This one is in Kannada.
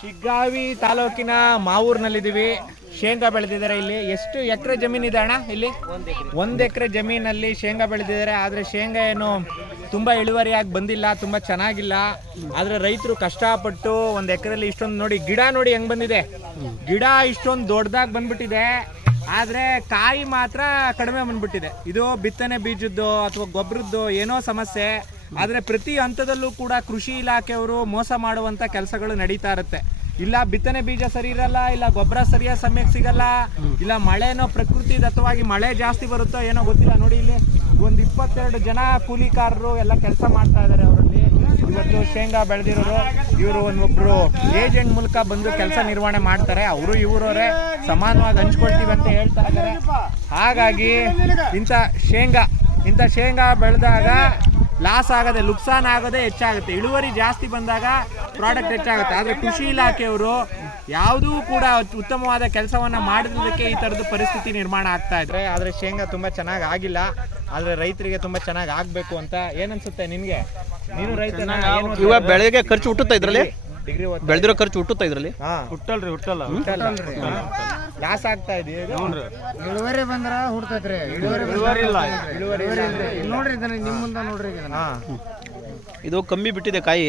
ಶಿಗ್ಗಾವಿ ತಾಲೂಕಿನ ಮಾವೂರಿನಲ್ಲಿದ್ದೀವಿ. ಶೇಂಗಾ ಬೆಳೆದಿದ್ದಾರೆ. ಇಲ್ಲಿ ಎಷ್ಟು ಎಕರೆ ಜಮೀನಿದೆ ಅಣ್ಣ? ಇಲ್ಲಿ 1 ಎಕರೆ ಜಮೀನಲ್ಲಿ ಶೇಂಗಾ ಬೆಳೆದಿದ್ದಾರೆ. ಆದರೆ ಶೇಂಗಾ ಏನು ತುಂಬ ಇಳುವರಿಯಾಗಿ ಬಂದಿಲ್ಲ, ತುಂಬ ಚೆನ್ನಾಗಿಲ್ಲ. ಆದರೆ ರೈತರು ಕಷ್ಟಪಟ್ಟು 1 ಎಕರೆಯಲ್ಲಿ ಇಷ್ಟೊಂದು ನೋಡಿ, ಗಿಡ ನೋಡಿ ಹೆಂಗೆ ಬಂದಿದೆ. ಗಿಡ ಇಷ್ಟೊಂದು ದೊಡ್ಡದಾಗಿ ಬಂದ್ಬಿಟ್ಟಿದೆ, ಆದರೆ ಕಾಯಿ ಮಾತ್ರ ಕಡಿಮೆ ಬಂದ್ಬಿಟ್ಟಿದೆ. ಇದು ಬಿತ್ತನೆ ಬೀಜದ್ದು ಅಥವಾ ಗೊಬ್ಬರದ್ದು ಏನೋ ಸಮಸ್ಯೆ. ಆದರೆ ಪ್ರತಿ ಹಂತದಲ್ಲೂ ಕೂಡ ಕೃಷಿ ಇಲಾಖೆಯವರು ಮೋಸ ಮಾಡುವಂಥ ಕೆಲಸಗಳು ನಡೀತಾ ಇರುತ್ತೆ. ಇಲ್ಲ ಬಿತ್ತನೆ ಬೀಜ ಸರಿ ಇರಲ್ಲ, ಇಲ್ಲ ಗೊಬ್ಬರ ಸರಿಯಾದ ಸಮಯಕ್ಕೆ ಸಿಗಲ್ಲ, ಇಲ್ಲ ಮಳೆನೋ ಪ್ರಕೃತಿದತ್ತವಾಗಿ ಮಳೆ ಜಾಸ್ತಿ ಬರುತ್ತೋ ಏನೋ ಗೊತ್ತಿಲ್ಲ. ನೋಡಿ ಇಲ್ಲಿ ಒಂದು 22 ಜನ ಕೂಲಿಕಾರರು ಎಲ್ಲ ಕೆಲಸ ಮಾಡ್ತಾ ಇದ್ದಾರೆ. ಅವರಲ್ಲಿ ಇವತ್ತು ಶೇಂಗಾ ಬೆಳೆದಿರೋರು ಇವರು ಒಬ್ಬರು ಏಜೆಂಟ್ ಮೂಲಕ ಬಂದು ಕೆಲಸ ನಿರ್ವಹಣೆ ಮಾಡ್ತಾರೆ. ಅವರು ಇವರವರೇ ಸಮಾನವಾಗಿ ಹಂಚ್ಕೊಳ್ತೀವಿ ಅಂತ ಹೇಳ್ತಾ ಇದ್ದಾರೆ. ಹಾಗಾಗಿ ಇಂಥ ಶೇಂಗಾ ಬೆಳೆದಾಗ ಲಾಸ್ ಆಗೋದೆ, ನುಕ್ಸಾನ್ ಆಗೋದೇ ಹೆಚ್ಚಾಗುತ್ತೆ. ಇಳುವರಿ ಜಾಸ್ತಿ ಬಂದಾಗ ಪ್ರಾಡಕ್ಟ್ ಹೆಚ್ಚಾಗುತ್ತೆ. ಆದರೆ ಕೃಷಿ ಇಲಾಖೆಯವರು ಯಾವುದೂ ಕೂಡ ಉತ್ತಮವಾದ ಕೆಲಸವನ್ನು ಮಾಡಿದ್ದಕ್ಕೆ ಈ ಥರದ್ದು ಪರಿಸ್ಥಿತಿ ನಿರ್ಮಾಣ ಆಗ್ತಾ ಇದ್ರೆ. ಆದರೆ ಶೇಂಗಾ ತುಂಬ ಚೆನ್ನಾಗಿ ಆಗಿಲ್ಲ. ಆದರೆ ರೈತರಿಗೆ ತುಂಬ ಚೆನ್ನಾಗಿ ಆಗಬೇಕು ಅಂತ ಏನನ್ಸುತ್ತೆ ನಿನಗೆ? ನೀನು ರೈತನ. ಇವಾಗ ಬೆಳೆಗೆ ಖರ್ಚು ಹುಟ್ಟುತ್ತಾ ಇದ್ರಲ್ಲಿ? ಬೆಳೆದಿರೋ ಖರ್ಚು ಹುಟ್ಟುತ್ತಾ ಇದ್ರಲ್ಲಿ? ಹುಟ್ಟಲ್ಲ. ಲಾಸ್ ಆಗ್ತಾ ಇದೆ. ಇಳುವರಿ ಬಂದ್ರ ಹುಡ್ತೈತ್ರಿ. ಇಳುವರಿ ಇಲ್ಲ ನೋಡ್ರಿ, ನಿಮ್ ಮುಂದೆ ನೋಡ್ರಿ. ಇದು ಕಮ್ಮಿ ಬಿಟ್ಟಿದೆ ಕಾಯಿ.